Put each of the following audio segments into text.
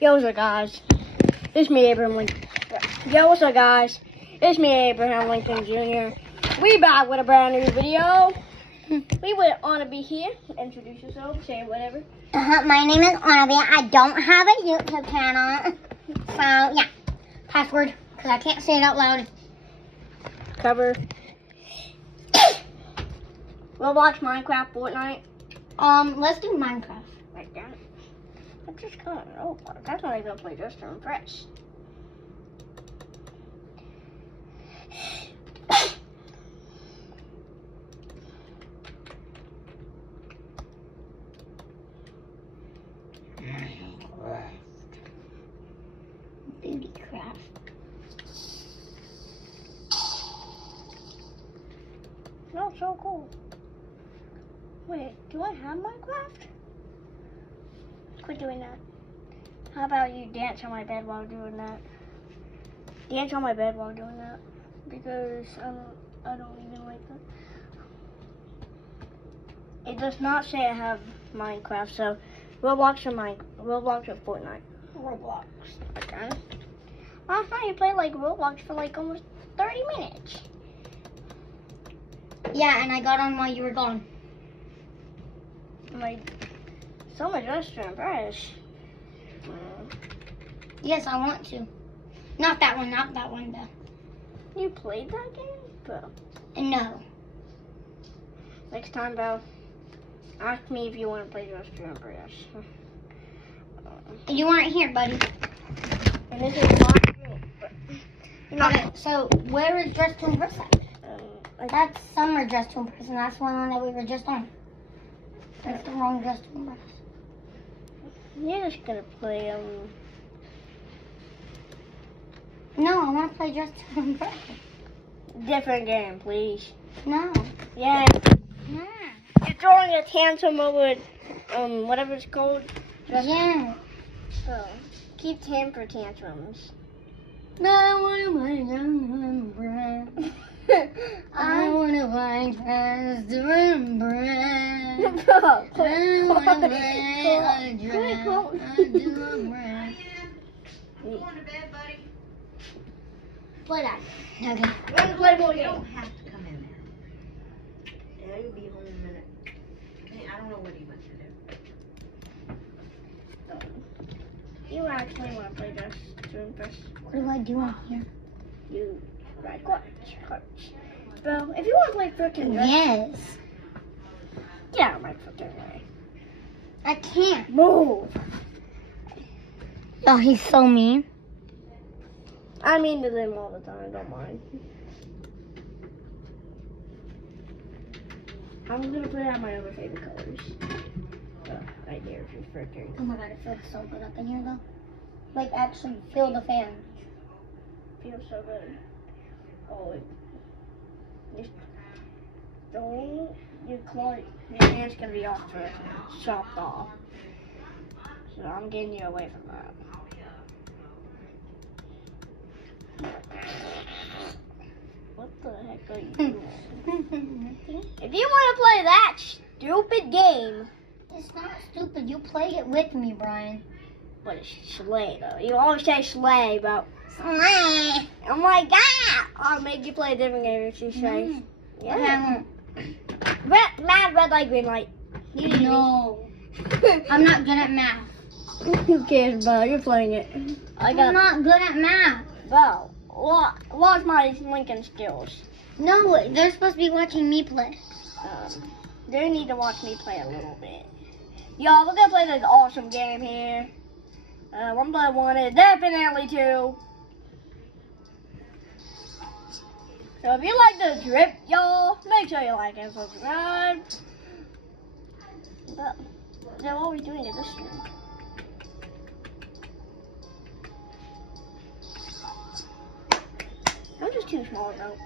Yo, what's up, guys? It's me, Abraham Lincoln. Yo, what's up, guys? It's me, Abraham Lincoln Jr. We back with a brand new video. We would want to be here. Introduce yourself, say whatever. My name is Annabe. I don't have a YouTube channel. So, yeah. Password, because I can't say it out loud. Cover. Roblox, Minecraft, Fortnite. Let's do Minecraft. Right down. I'm just calling it Roblox. That's not even play just to impress. Beauty craft. Oh, so cool. Wait, do I have Minecraft? Quit doing that. How about you dance on my bed while doing that? Dance on my bed while doing that. Because I don't even like that. It does not say I have Minecraft, so Roblox or Fortnite. Roblox. Okay. Last night you played like Roblox for like almost 30 minutes. Yeah, and I got on while you were gone. Like, so much less to impress. Yes, I want to. Not that one though. You played that game? Bro. No. Next time, bro, ask me if you want to play Just to Impress. You weren't here, buddy. And this is my game. Okay, so where is Dress to Impress at? That's Summer Dress to Impress, and that's the one that we were just on. That's the wrong Dress to Impress. You're just gonna play, No, I want to play Dress to Impress. different game, please. No. Yeah. Yeah. You're throwing a tantrum over, whatever it's called. Yeah. So, keep temper tantrums. I want to play Dress I want to play Dress to Impress. I want to play a dress to impress. You going to bed, buddy? Play that. Okay. We're gonna play more You games. don't have to come in there. Daddy'll be home in a minute. I don't know what he went to do. You actually want to play Just to Impress. What do I do on here? You ride carts. Bro, if you want to play frickin' Just, Yes. get out of my frickin' way. I can't. Move. Oh, he's so mean. I mean to them all the time, don't mind. I'm gonna put out my other favorite colors. Right there, if you frickin'. Oh my god, it feels so good up in here though. Like actually feel the fan. Feels so good. Oh, just don't, your hand's gonna be off for chopped off. So I'm getting you away from that. What the heck are you doing? If you want to play that stupid game, It's not stupid. You play it with me, Brian. but it's Slay though. You always say Slay, but Slay. I'm like, I'll make you play a different game if you say. Yeah. Red light, green light. You need No. me. I'm not good at math. Who cares, bro? You're playing it. I'm not good at math. Bro, watch my Lincoln skills. No, they're supposed to be watching me play. They need to watch me play a little bit. Y'all, we're gonna play this awesome game here. 1+1 is definitely 2. So if you like the drip, y'all, make sure you like and subscribe. But they're always doing it this stream. I'm just too small though.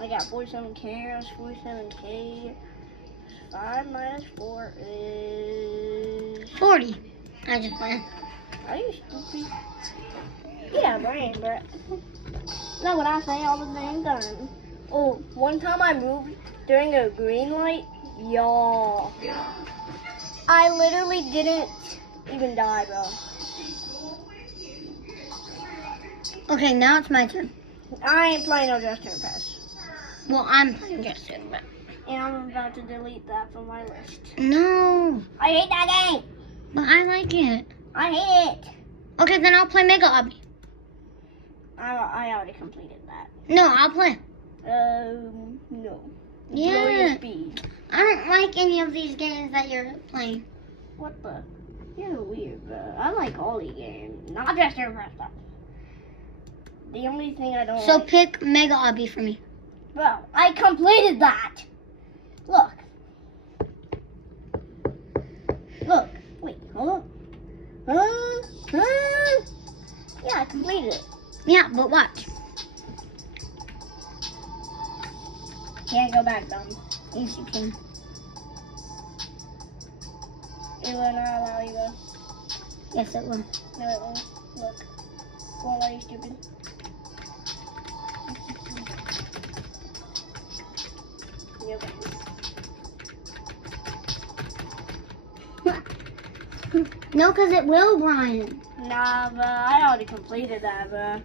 I got 47K, that's 47K. 5 minus 4 is 40. I just went. Are you stupid? Yeah, brain, but not what I say all the dang time. Oh, one time I moved during a green light, y'all. I literally didn't even die, bro. Okay, now it's my turn. I ain't playing no Just PRES. Well, I'm playing Just But And I'm about to delete that from my list. no, I hate that game. but I like it. I hate it. Okay, then I'll play Mega Obby. I already completed that. No, I'll play. No. Yeah. Lower your speed. I don't like any of these games that you're playing. What the? You're weird, bro. I like all the games, not just your first stuff. The only thing I don't So like. pick Mega Obby for me. Bro, I completed that. Look. Look. Wait, hold on. Yeah, I completed it. Yeah, but watch. Can't go back, dumb. Yes, you can. It will not allow you to. Yes, it will. No, it won't. Look. Won't allow you, stupid. Yep. No, because it will, Brian. Nah, but I already completed that, but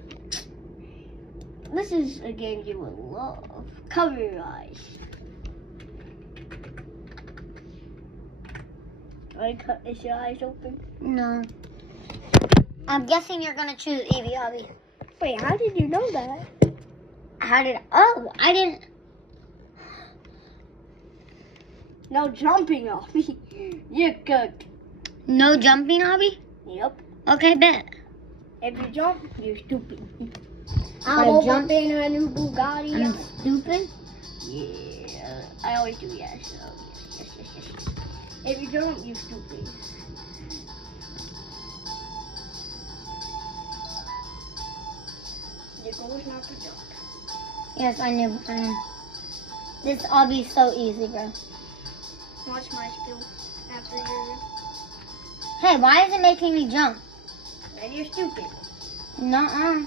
this is a game you would love. Cover your eyes. Is your eyes open? No. I'm guessing you're going to choose Eevee Obby. Wait, how did you know that? Oh, I didn't. No jumping off me. You're cooked. No jumping Obby? Yep. Okay, bet. If you jump, you're stupid. I I'm jump in a new Bugatti. I'm stupid? Yeah, I always do yes. So yes. If you jump, you're stupid. Your goal is not to jump. Yes, I knew, Brian. This Obby's so easy, bro. Watch my skill after your. Hey, why is it making me jump? Then you're stupid. Nuh-uh.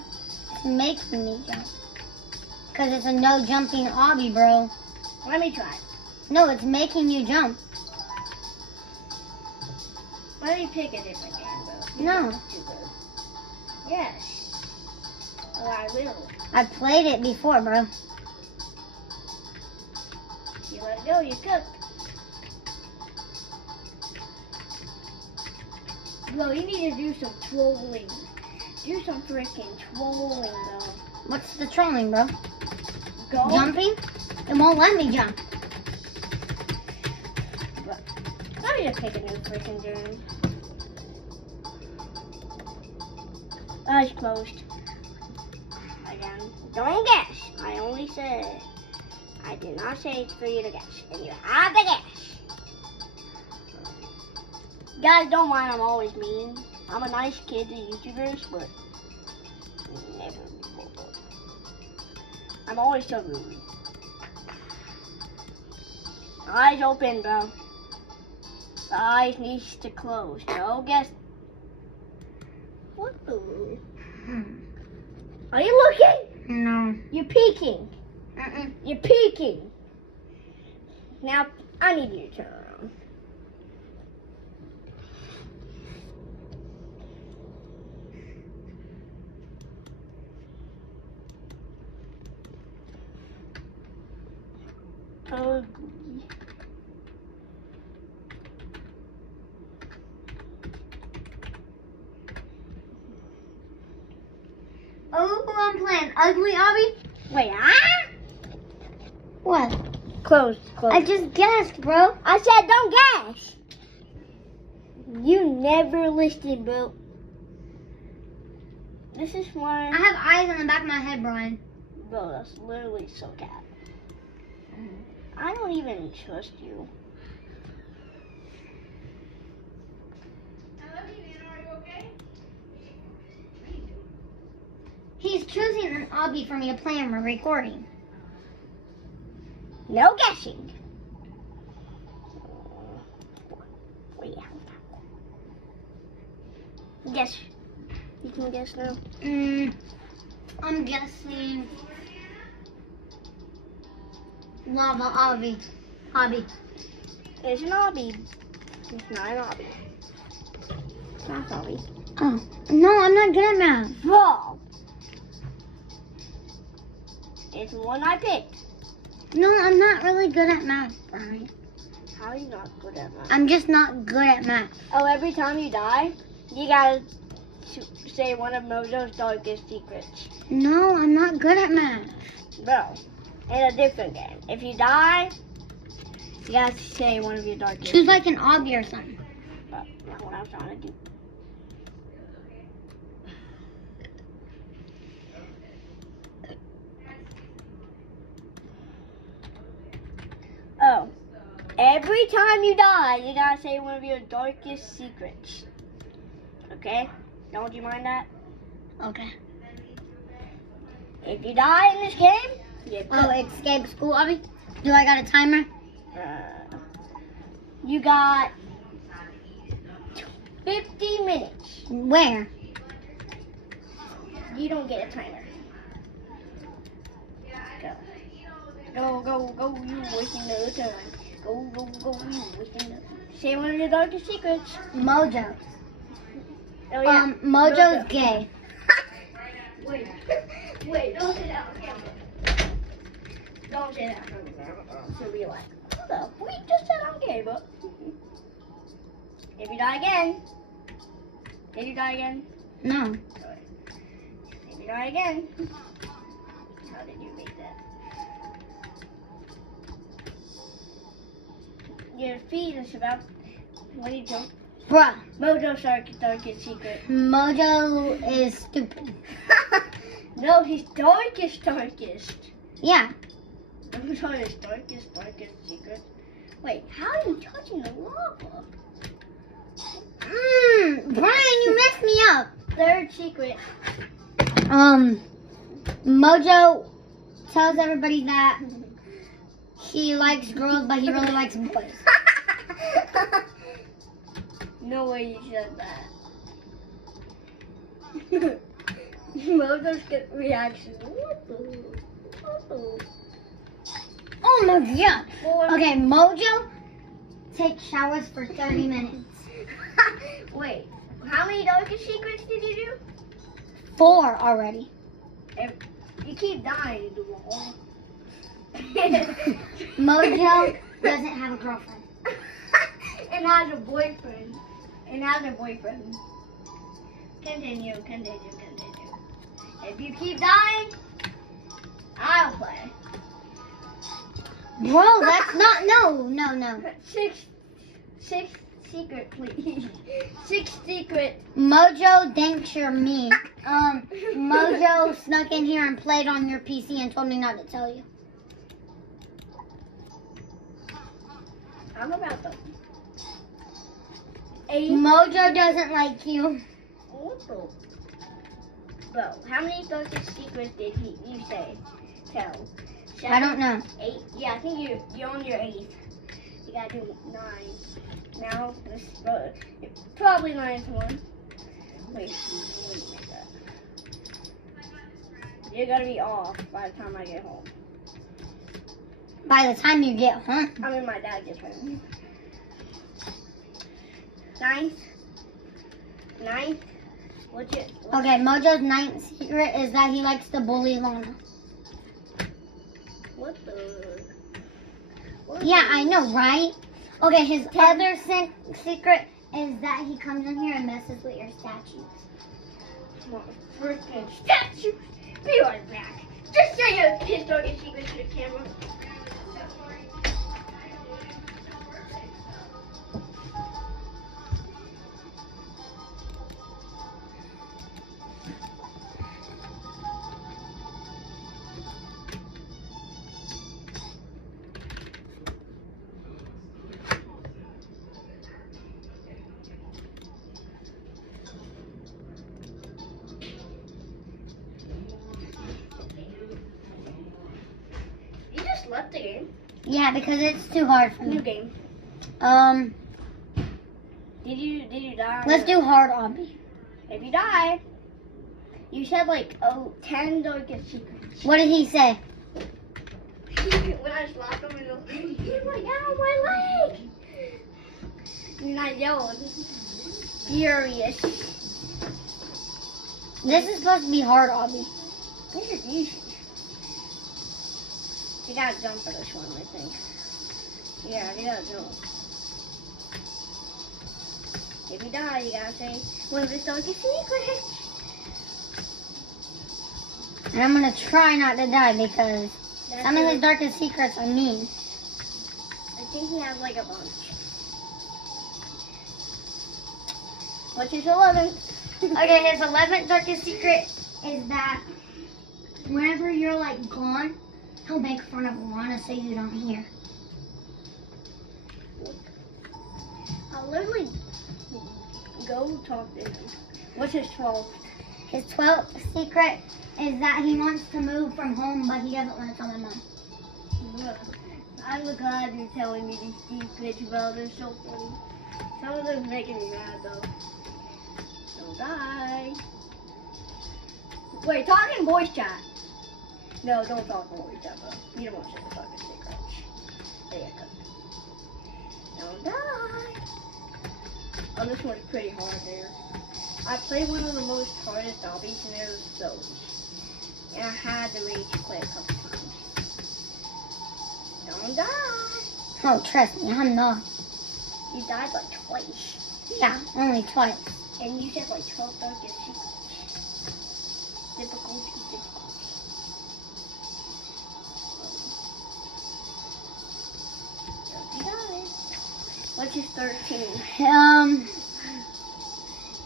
It's making me jump. Because it's a no jumping Obby, bro. Let me try. No, it's making you jump. Let me pick a different game, bro. No. Stupid. Yes. Oh, I will. I played it before, bro. You let it go, you're cooked. Bro, you need to do some trolling. Do some freaking trolling, bro. What's the trolling, bro? Go. Jumping? It won't let me jump. Let me just pick a new freaking game. Eyes closed. Again. Don't guess. I only said. I did not say it's for you to guess. And you have to guess. Guys, don't mind, I'm always mean. I'm a nice kid to YouTubers, but never before. I'm always so rude. Eyes open, bro. The eyes needs to close. No guess. What the? Are you looking? No. You're peeking. You're peeking. Now, I need you to turn around. Ugly. Oh, I'm playing Ugly Obby? Wait, What? Close. I just guessed, bro. I said don't guess. You never listened, bro. This is why. I have eyes on the back of my head, Brian. Bro, that's literally so cat. I don't even trust you. He's choosing an obby for me to play and we're recording. No guessing. Wait, guess. You can guess now. I'm guessing lava obby. Hobby. It's an obby. It's not an obby. Math, Bobby. Oh. No, I'm not good at math. Bro. It's the one I picked. No, I'm not really good at math, Brian. How are you not good at math? I'm just not good at math. Oh, every time you die, you gotta say one of Mojo's darkest secrets. No, I'm not good at math. Bro, in a different game. If you die, you gotta say one of your darkest Choose like an obby or something. But not what I was trying to do. Oh. Every time you die, you gotta say one of your darkest secrets. Okay? Don't you mind that? Okay. If you die in this game, you Oh, escape school obby? Do I got a timer? you got 50 minutes. Where? You don't get a timer. Go, you wasting no time. Go, you wasting no time. Say one of your darkest secrets. Mojo. Oh, yeah. Mojo's gay. Wait, don't say that on camera. Don't say that on camera. She'll be like, what the? We just said I'm gay, but. If you die again. Did you die again? No. If you die again. How did you make that? Your feet is about. What are you doing? Bruh. Mojo's darkest secret. Mojo is stupid. No, he's darkest. Yeah. Mojo's darkest secret. Wait, how are you touching the lava? Brian, you messed me up. Third secret. Mojo tells everybody that he likes girls, but he really likes boys. No way you said that. Mojo's good reaction. What the? Oh my god. Four. Okay, Mojo takes showers for 30 minutes. Wait, how many darkest secrets did you do? 4 already. You keep dying, you do all. Mojo doesn't have a girlfriend. And has a boyfriend. Continue. If you keep dying, I'll play. Bro, that's not, no. Six secret, please. 6 secret. Mojo thinks you're me. Mojo snuck in here and played on your PC and told me not to tell you. I'm about to. 8. Mojo doesn't like you. Also. Bro, how many darkest secrets did you tell? 7? I don't know. 8? Yeah, I think you're on your 8th. You gotta do 9. Now, probably 9th one. Wait, let me make that. You're gonna be off by the time I get home. By the time you get home. I mean, my dad gets home. 9th? What's it? Okay, Mojo's 9th secret is that he likes to bully Lana. What the? Yeah, I know, right? Okay, his other secret is that he comes in here and messes with your statues. Freaking statues! Be right back. Just say his darkest secret to the camera. Left the game. Yeah, because it's too hard for New me. game. Did you die? Let's do hard obby. If you die, you said like 10 darkest secrets. What did he say? When I slapped him in the he's like, ow, my leg! And I yelled. furious. This is supposed to be hard, Abby. This is easy. You gotta jump for this one, I think. Yeah, you gotta jump. If you die, you gotta say, one of his darkest secrets. And I'm gonna try not to die because That's some of it. his darkest secrets are mean. I think he has like a bunch. What's his 11th? Okay, his 11th darkest secret is that whenever you're like gone, he'll make fun of Alana so you don't hear. I'll literally go talk to him. What's his 12th? His 12th secret is that he wants to move from home, but he doesn't want to tell my mom. I'm glad you're telling me these secrets, bro. They're so funny. Some of them making me mad though. Don't die. Wait, talk in voice chat. No, don't talk in voice chat, bro. You don't want to say the fucking secrets. There you go. Don't die. Oh, this one's pretty hard there. I played one of the most hardest obbies and it was so easy. And I had to rage quit a couple times. Don't die. Oh, trust me, I'm not. You died like twice. Yeah, only twice. And you said like 12 darkest secrets. Difficulty. Don't you die. What's his 13?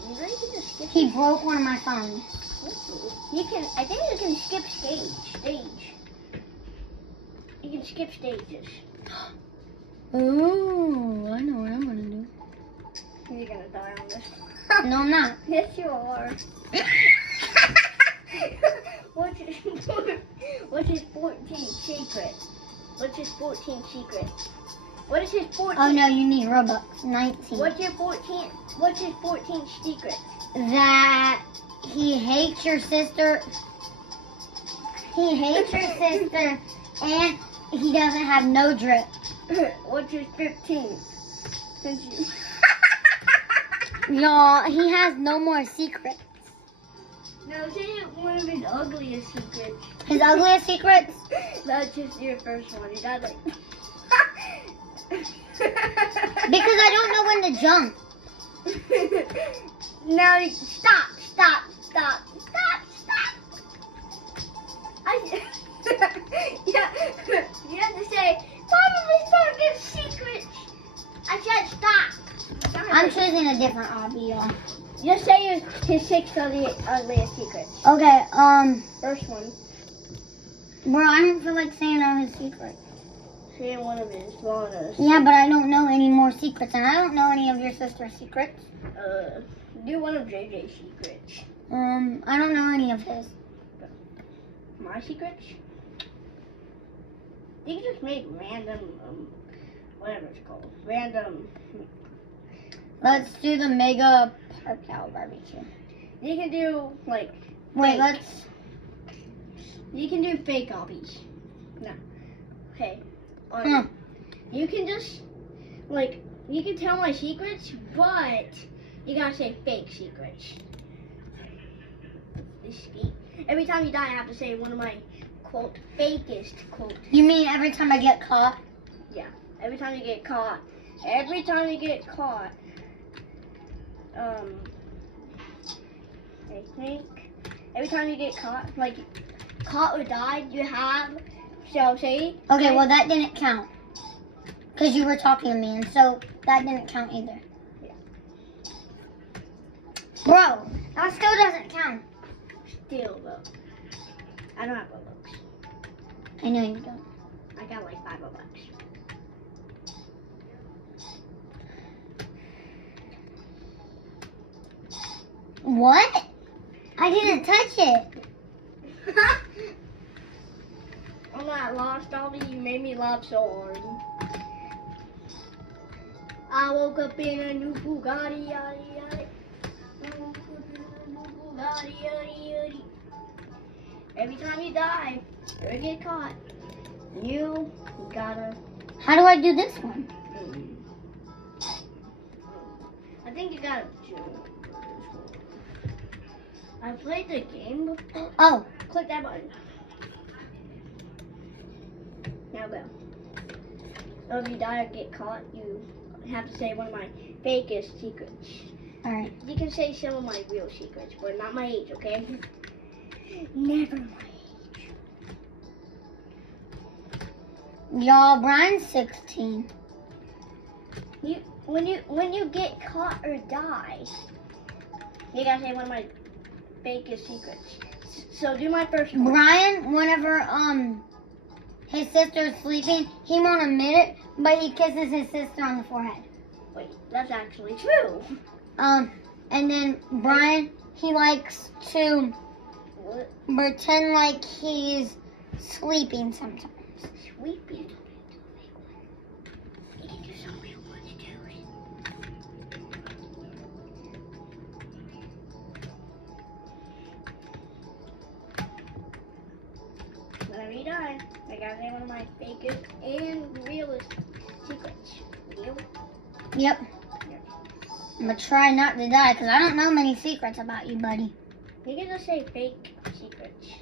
You really can just skip He broke one of my phones. You can, I think you can skip stage. You can skip stages. Ooh, I know what I'm gonna do. You're gonna die on this. No, I'm not. Yes, you are. What's his 14th secret? What's his 14th secret? What is his 14th? Oh no, you need Robux. 19. What's his 14th secret? That he hates your sister. He hates your sister, and he doesn't have no drip. What's his 15th? Since you. Y'all, he has no more secrets. No, say one of his ugliest secrets. His ugliest secrets? That's just your first one. You got like. Because I don't know when to jump. Now stop. Yeah, you have to say, probably darkest secrets. I said stop. I'm choosing a different hobby, y'all. Just say his 6 ugliest secrets. Okay, First one. bro, I don't feel like saying all his secrets. Say one of his longest. Yeah, but I don't know any more secrets, and I don't know any of your sister's secrets. Do one of JJ's secrets. I don't know any of his. My secrets? You can just make random, whatever it's called. Random. Let's do the mega park cow barbecue. You can do, like. Wait, fake. You can do fake hobbies. No. Okay. You can just, like, you can tell my secrets, but you gotta say fake secrets. Every time you die, I have to say one of my, quote, fakest, quote. You mean every time I get caught? Yeah. Every time you get caught. I think every time you get caught, like caught or died, you have, shall say. Okay, well that didn't count. Because you were talking to me, and so that didn't count either. Yeah. Bro, that still doesn't count. Still though. I don't have Robux. I know you don't. I got like 5 Robux. What? I didn't touch it. I'm not lost, Dobby. You made me laugh so hard. I woke up in a new Bugatti, yaddy, yaddy. I woke up in a new Bugatti, yaddy, yaddy. Every time you die, or get caught, you gotta. How do I do this one? I think you gotta I played the game before. Oh, Click that button. Now go. So if you die or get caught, you have to say one of my fakest secrets. alright. You can say some of my real secrets, but not my age, okay? Never my age. Y'all, Brian's 16. When you get caught or die, you gotta say one of my fakest secrets. So do my first one. Brian, whenever his sister's sleeping, he won't admit it, but he kisses his sister on the forehead. Wait, that's actually true. And then Brian, he likes to What? pretend like he's sleeping sometimes. Sleepy. You can do some real ones too. Whenever you die, I gotta say one of my fakest and realest secrets. You? Yep. I'm gonna try not to die because I don't know many secrets about you, buddy. You can just say fake secrets.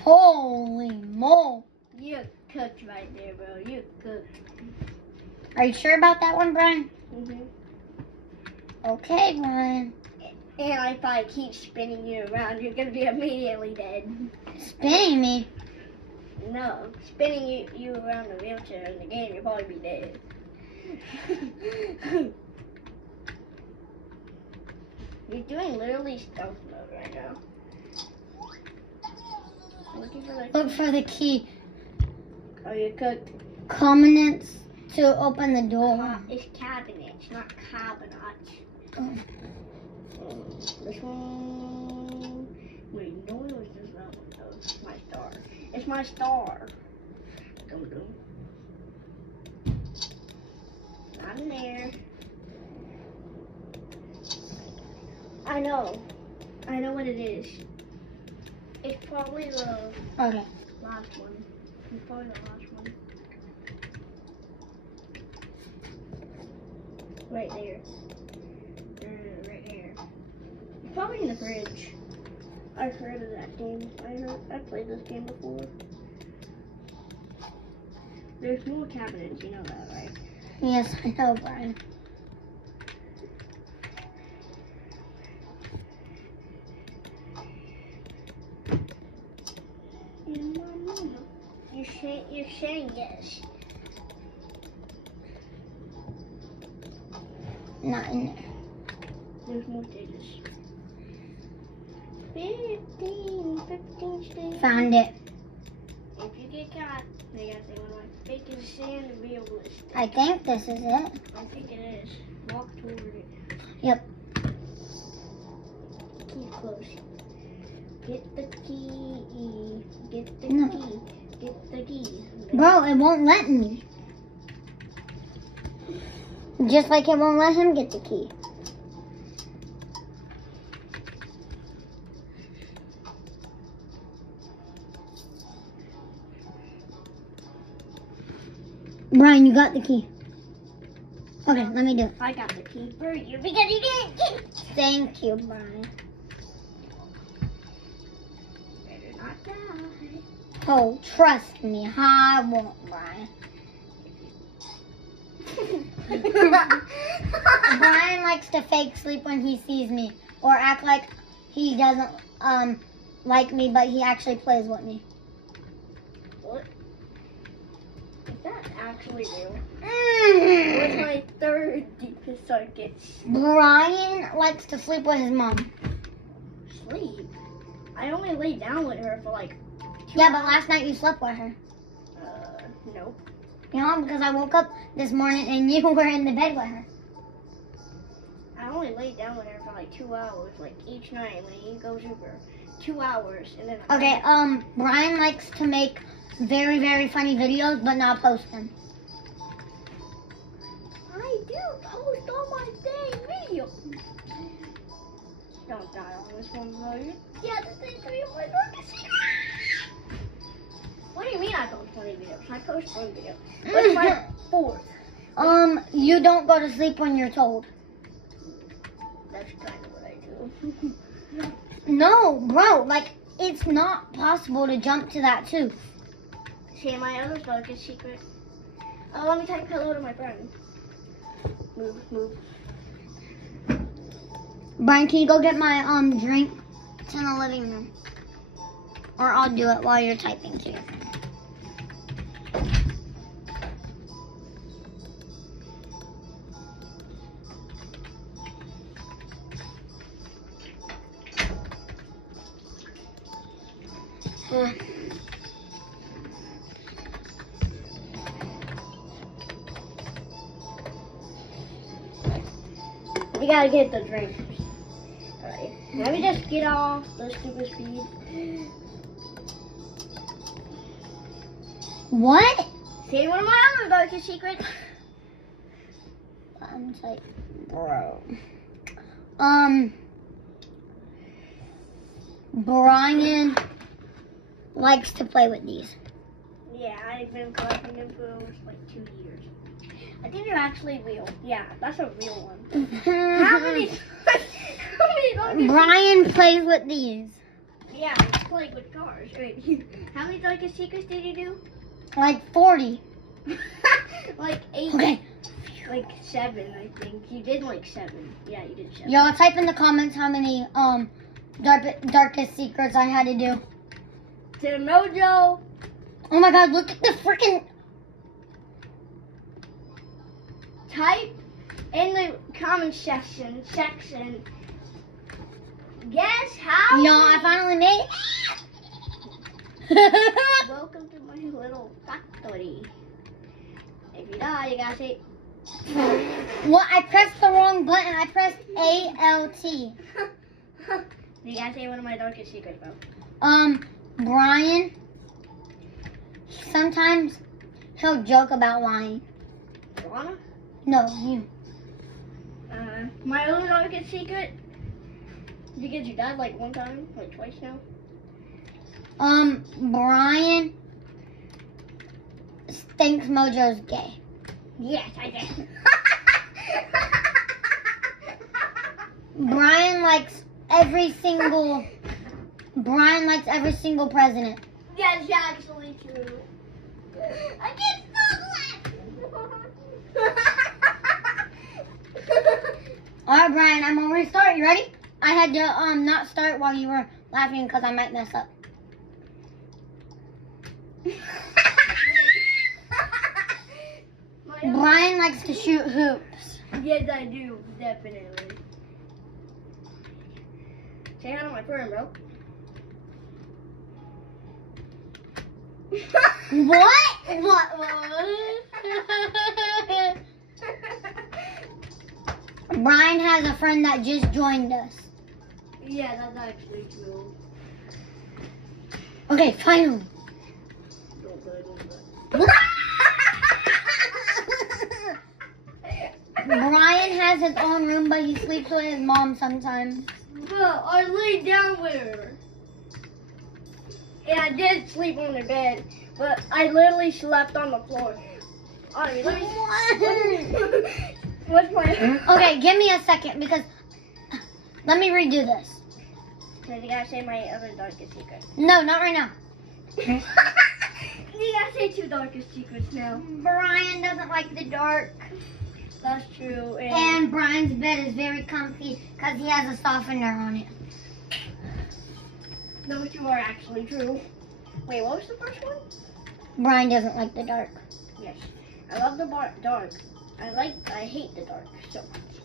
Holy moly. You cooked right there, bro. You cooked. Are you sure about that one, Brian? Mhm. Okay, Brian. And if I keep spinning you around, you're gonna be immediately dead. Spinning me. No, spinning you around the wheelchair in the game, you'll probably be dead. You're doing literally stealth mode right now. Looking for Look for the key. Oh, you cooked. Combinants to open the door. It's cabinets, not cabinets. Oh. This one. Wait, no, it was just that one though. It's my star. It's my star. Dum dum. Not in there. I know what it is. It's probably the Okay. last one. It's probably the last one. Right there. Right here. It's probably in the fridge. I've heard of that game. I played this game before. There's more cabinets, you know that, right? Yes, I know, Brian. And my mama. You're saying yes. Not in there. There's more things. 15 stages. Found it. If you get caught, they gotta say one of my fakest and realist. I think this is it. I think it is. Walk toward it. Yep. Keep close. Get the key. Get the No. key. Get the key. Bro, it won't let me. Just like it won't let him get the key. Brian, you got the key. Okay, let me do it. I got the key for you because you didn't get it. Thank you, Brian. Better not die. Oh, trust me, I won't, Brian. Brian likes to fake sleep when he sees me, or act like he doesn't like me, but he actually plays with me. What? Is that actually real? What's my third deepest circuits? Brian likes to sleep with his mom. Sleep? I only lay down with her for like 2 Yeah, but hours. last night you slept with her. Nope. You know, because I woke up this morning and you were in the bed with her. I only laid down with her for like 2 hours, like each night when he goes over. 2 hours, and then Okay, Brian likes to make very, very funny videos, but not post them. I do post all my dang videos. Don't die on this one, bro. Yeah, the thing for you was what do you mean I post funny videos? my postponed video. What's my fourth? You don't go to sleep when you're told. That's kind of what I do. No, bro, like, it's not possible to jump to that tooth. See, my other darkest secret. Oh, let me type hello to my friend. Move. Brian, can you go get my drink? It's in the living room. Or I'll do it while you're typing to your friend. We gotta get the drink first. Alright. Let me just get off the stupid speed. What? See, one of my other darkest secrets. I'm like, bro. Brian likes to play with these. Yeah, I've been collecting them for like 2 years. I think they're actually real. Yeah, that's a real one. How many darkest Brian plays with these. Yeah, I play with cars. Wait, how many darkest secrets did you do? Like 40. Like 8. Okay. Like 7, I think. You did like 7. Yeah, you did 7. Y'all type in the comments how many darkest secrets I had to do. To Mojo. Oh my god, look at the freaking... Type in the comment section. Guess how? Y'all, I finally made it. Welcome to my little factory. If you die, you gotta say. What? I pressed the wrong button. I pressed ALT. You gotta say one of my darkest secrets, bro. Brian, sometimes he'll joke about lying. Lana? No, you. My other darkest secret. Because you died like 1 time, like twice now. Brian thinks Mojo's gay. Yes, I did. Brian likes every single president. That's actually true. I can't stop laughing. Alright, Brian, I'm gonna restart. You ready? I had to not start while you were laughing because I might mess up. Brian likes to shoot hoops. Yes, I do, definitely. Say hi to my friend, bro. What? Brian has a friend that just joined us. Yeah, that's actually true. Okay, finally. Brian has his own room, but he sleeps with his mom sometimes. Bro, I laid down with her. And I did sleep on the bed, but I literally slept on the floor. Alright, let me. What's my? Okay, give me a second because let me redo this. You gotta say my other darkest secret. No, not right now. You gotta say 2 darkest secrets now. Brian doesn't like the dark. That's true. And Brian's bed is very comfy because he has a softener on it. Those 2 are actually true. Wait, what was the first one? Brian doesn't like the dark. Yes. I love the dark. I hate the dark so much.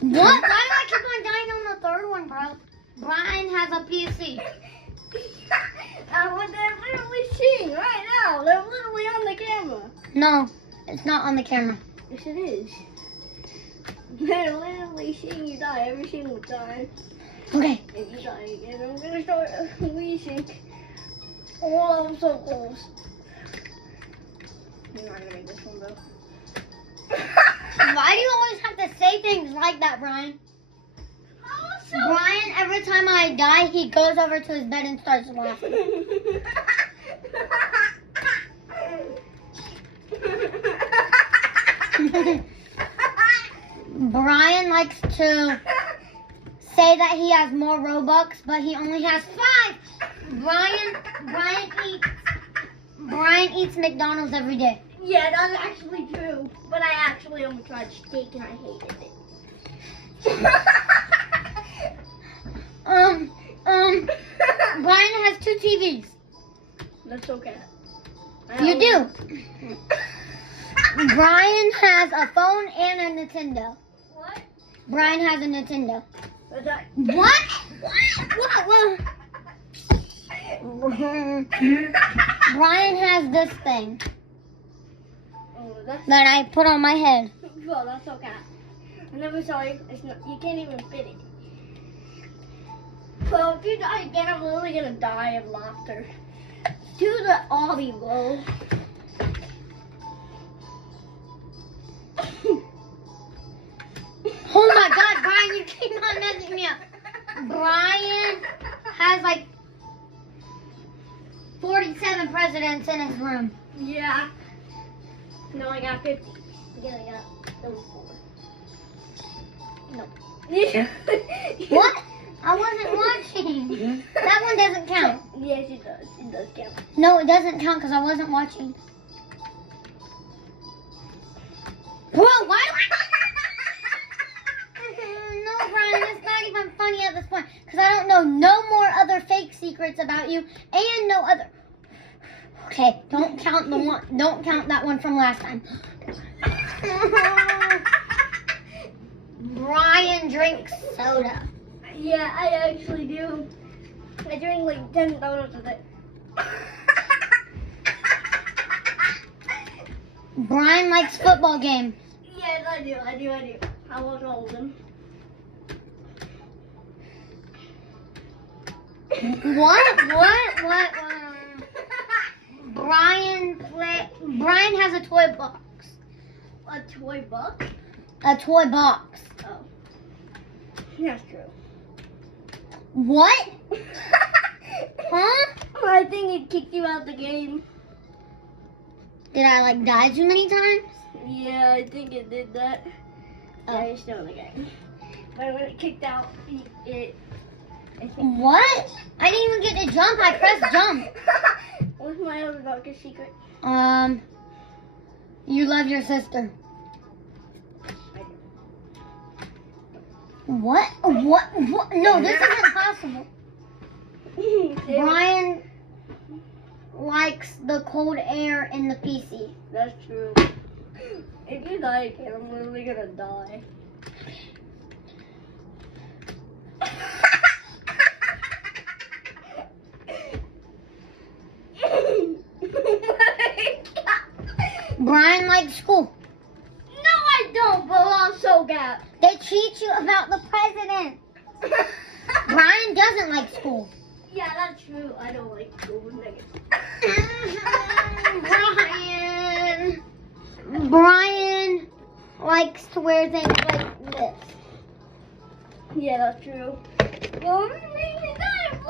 What? Why do I keep on dying on the third one, bro? Brian has a PC. What they're literally seeing right now. They're literally on the camera. No, it's not on the camera. Yes, it is. They're literally seeing you die every single time. Okay. And you die again. I'm gonna start wheezing. Oh, I'm so close. You're not gonna make this one, though. Why do you always have to say things like that, Brian? Brian, every time I die, he goes over to his bed and starts laughing. Brian likes to say that he has more Robux, but he only has 5. Brian eats McDonald's every day. Yeah, that's actually true. But I actually almost tried steak and I hated it. Brian has 2 TVs. That's okay. You do. Brian has a phone and a Nintendo. What? Brian has a Nintendo. What's that? What? Brian has this thing Oh, that's that I put on my head. well, that's okay. I never saw you. It's not, you can't even fit it. Well, if you die again, I'm literally gonna die of laughter. Do the obby roll. Oh my God, Brian, you keep on messing me up. Brian has like 47 presidents in his room. Yeah. No, I got 50. Yeah, I got those 4. No. What? I wasn't watching. That one doesn't count. Yes, it does. It does count. No, it doesn't count because I wasn't watching. Bro, why do No, Brian, it's not even funny at this point because I don't know no more other fake secrets about you and no other. Okay, don't count the one. Don't count that one from last time. Brian drinks soda. Yeah, I actually do. I drink like 10 sodas of it. Brian likes football games. Yes, I do. I was holding. What? Brian has a toy box. A toy box? A toy box. Oh. That's true. What? Huh? I think it kicked you out the game. Did I like die too many times? Yeah, I think it did that. Oh. Yeah, you're still in the game. But when it kicked out, I think. What? I didn't even get to jump. I pressed jump. What's my other darkest secret? You love your sister. I do. What? No, this isn't possible. Brian likes the cold air in the PC. That's true. If you die again, I'm literally gonna die. Brian likes school. No, I don't, but I'm so bad. They teach you about the president. Brian doesn't like school. Yeah, that's true. I don't like school. Brian likes to wear things like this. Yeah, that's true. Well, it made me die of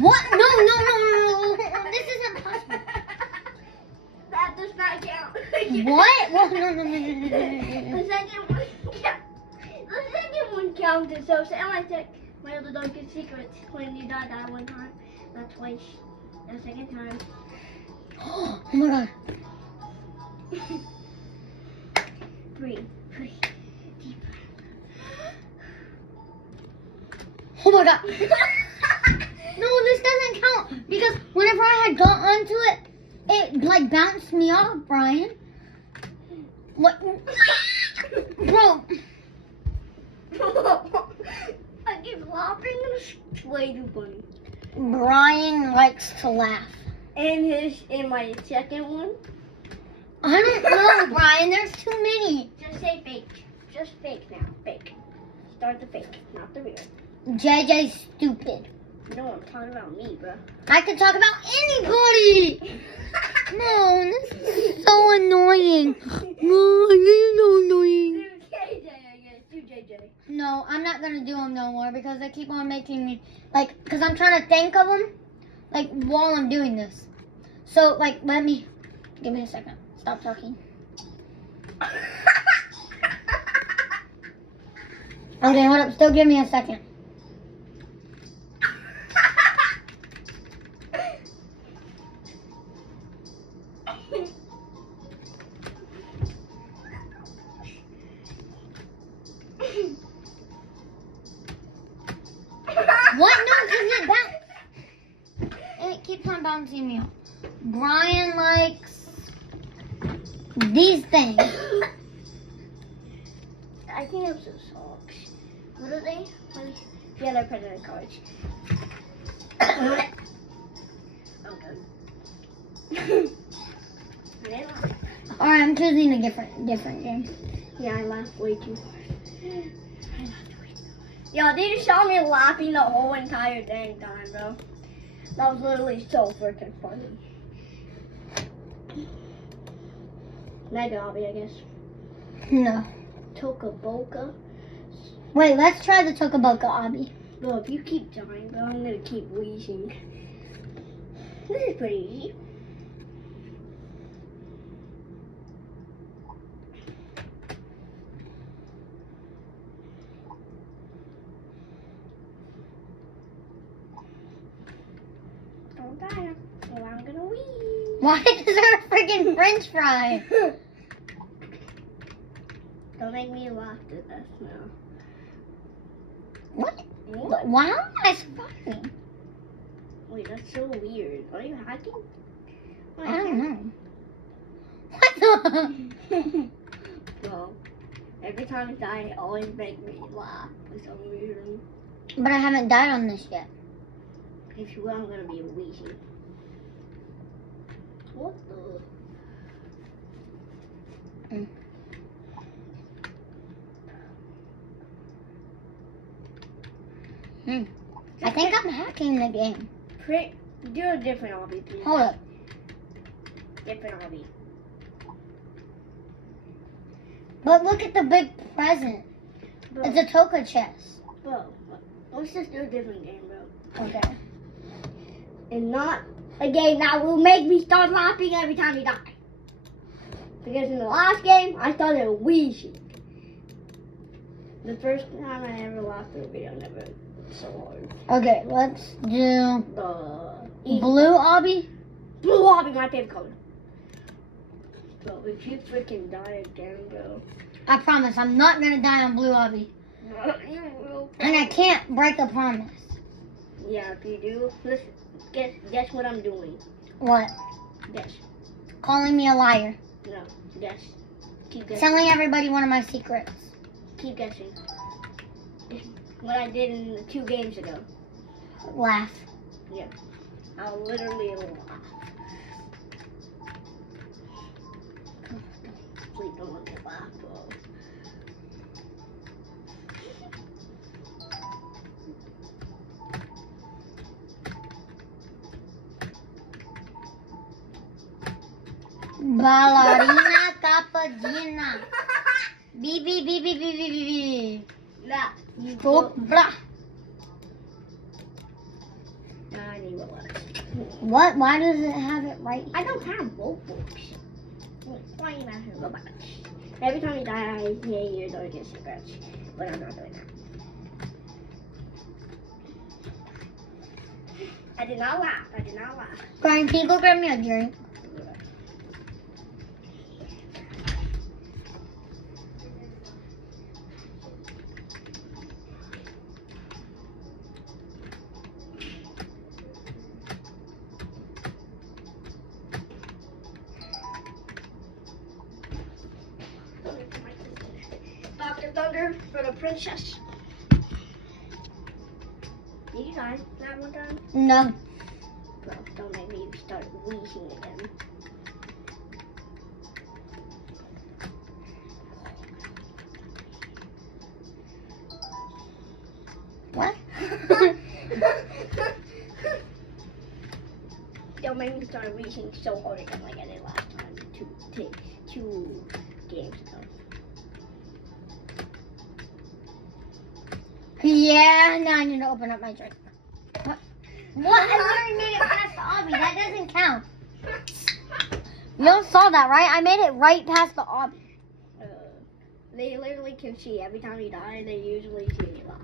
What? No. This isn't possible. That does not count. What? No. The second one counted. So say I took my other darkest secrets when you died that one time, not twice. The second time. Oh my God. Breathe. Deep. Oh my God. No, this doesn't count because whenever I had got onto it, it like bounced me off, Brian. What? Bro. I keep laughing. It's way too funny. Brian likes to laugh. In my second one, I don't know, Brian. There's too many. just say fake. Just fake now. Fake. Start the fake, not the real. JJ's stupid. No, I'm talking about me, bro. I can talk about anybody. No, this is so annoying. No, this is so annoying. Do JJ, I guess. Do JJ. No, I'm not gonna do them no more because they keep on making me because I'm trying to think of them while I'm doing this. So, like, give me a second. Stop talking. Okay, hold up. Still give me a second. What? No, because it keeps on bouncing me off. Brian likes these things. I think those are socks. What are they? Yeah, they're predator cards. Okay. Alright, I'm choosing a different game. Yeah, I laughed way too hard. Yo, they just saw me laughing the whole entire dang time, bro. That was literally so freaking funny. Mega Obby, I guess. No. Tokaboka. Wait, let's try the Tokaboka obby. Bro, if you keep dying, bro, I'm gonna keep wheezing. This is pretty easy. Don't die, or I'm gonna wheeze. Why is there a freaking French fry? Don't make me laugh to death now. What? Why am I surviving? Wait, that's so weird. Are you hacking? I don't know. What the? Well, every time I die, it always makes me laugh for some reason. But I haven't died on this yet. If you will, I'm gonna be wheezing. What the? I think I'm hacking the game. Do a different obby, please. Hold up. Different obby. But look at the big present. Bro, It's a Toka chest. bro, let's just do a different game, bro. Okay. And not a game that will make me start laughing every time you die. Because in the last game, I started wheezing. The first time I ever laughed at a video, never so hard. Okay, let's do Easy. blue obby. Blue obby, my favorite color. Bro, if you freaking die again, bro. I promise I'm not gonna die on blue obby. You will. And I can't break a promise. Yeah, if you do, listen, guess what I'm doing. What? Guess. Calling me a liar. No, guess. Keep guessing. Telling everybody one of my secrets. Keep guessing. It's what I did in 2 games ago. Laugh. Yeah. I'll literally laugh. Please don't let me laugh, bro. Ballerina cappuccina. Beep beep beep beep beep beep beep. Nah, you Stop. Blah. I need relax. What? Why does it have it right? I don't have both books. Why are you not here? Go back. Every time you die, I hear your door get scratched. But I'm not doing that. I did not laugh. I did not laugh. Brian, can you go grab me a drink? Dr. Thunder for the princess. Did you die that one time? No. Bro, don't make me start wheezing again. What? Don't make me start wheezing so hard again like I did last time. Two games ago. Yeah, now I need to open up my drink. What? I already made it past the obby. That doesn't count. You all saw that, right? I made it right past the obby. They literally can see every time you die. They usually see me laugh.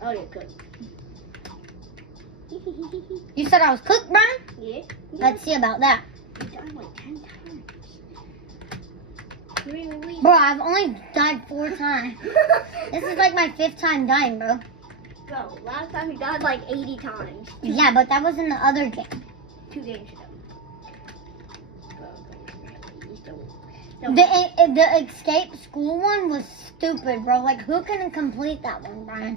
Oh, you're good. You said I was cooked, Brian? Yeah. Let's see about that. You died like 10 times. You're in the lead. Bro, I've only died 4 times. This is like my 5th time dying, bro. Bro, last time you died like 80 times. Yeah, but that was in the other game. 2 games ago. The escape school one was stupid, bro. Like, who couldn't complete that one, Brian?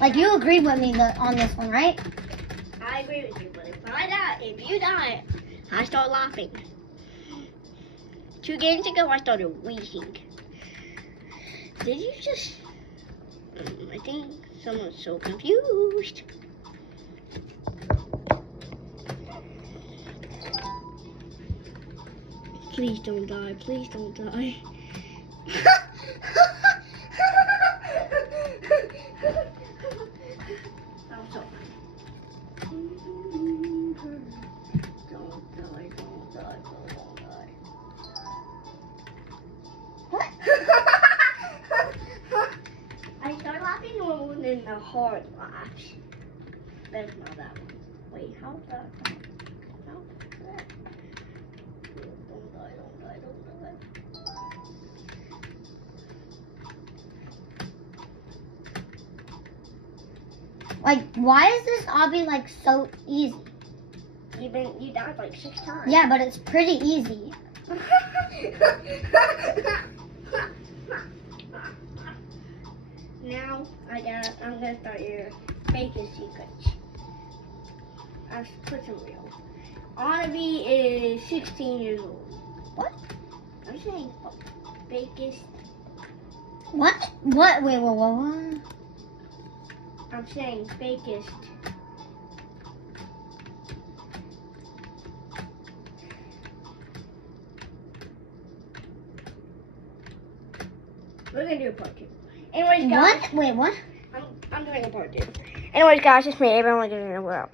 Like, you agree with me on this one, right? I agree with you, but if you die, I start laughing. 2 games ago, I started wheezing. Did you just... I think someone's so confused. Please don't die. Please don't die. I'm so Don't die. Don't die. Don't die. What? I start laughing when in the hard laughs. That's not that one. Wait, how's that? How's that? Don't die, don't die, don't die. Like, why is this obby, like, so easy? You died like 6 times. Yeah, but it's pretty easy. Now, I'm gonna start your fakest secrets. I've put some real. Honaby is 16 years old. What? I'm saying fakest. What? What? Wait, what? I'm saying fakest. We're gonna do a part 2. Anyways, guys. What? Wait, what? I'm doing a part 2. Anyways, guys, it's me, Abraham.